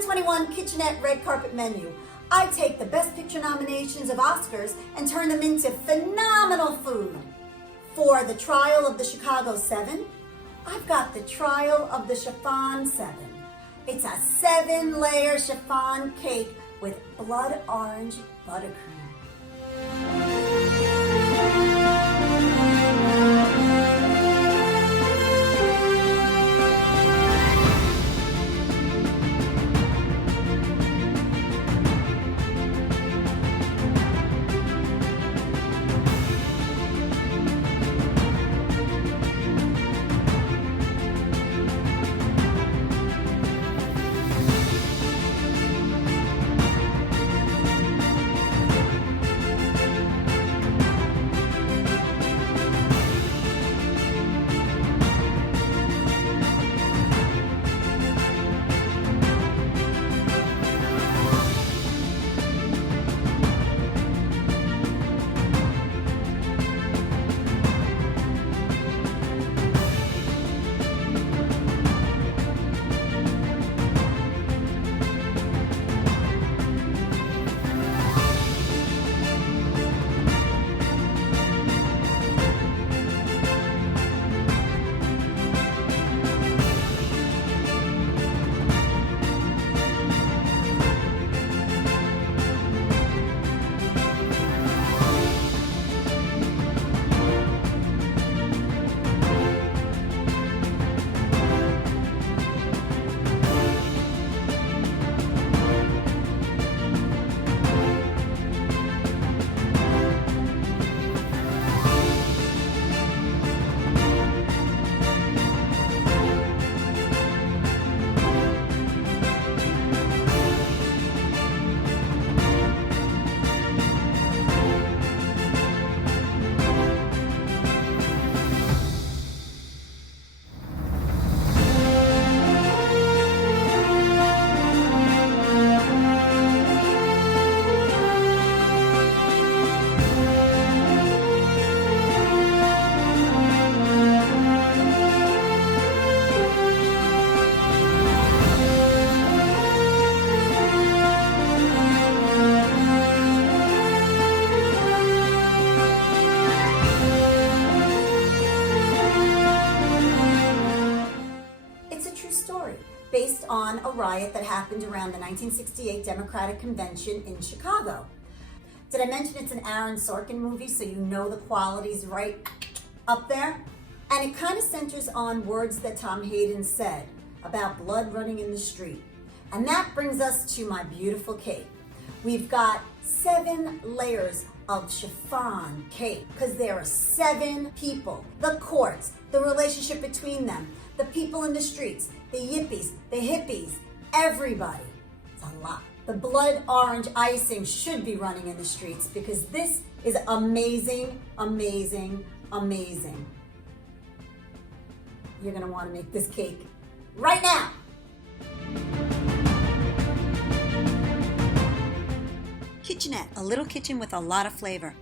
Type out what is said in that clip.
2021 Kitchenette Red Carpet Menu. I take the Best Picture nominations of Oscars and turn them into phenomenal food. For the Trial of the Chicago 7, I've got the Trial of the Chiffon 7. It's a 7-layer chiffon cake with blood orange buttercream. Based on a riot that happened around the 1968 Democratic Convention in Chicago. Did I mention it's an Aaron Sorkin movie, so you know the quality's right up there? And it kind of centers on words that Tom Hayden said about blood running in the street. And that brings us to my beautiful cake. We've got 7 layers of chiffon cake because there are 7 people, the courts, the relationship between them, the people in the streets, the yippies, the hippies, everybody. It's a lot. The blood orange icing should be running in the streets because this is amazing, amazing, amazing. You're gonna wanna make this cake right now. Kitchenette, a little kitchen with a lot of flavor.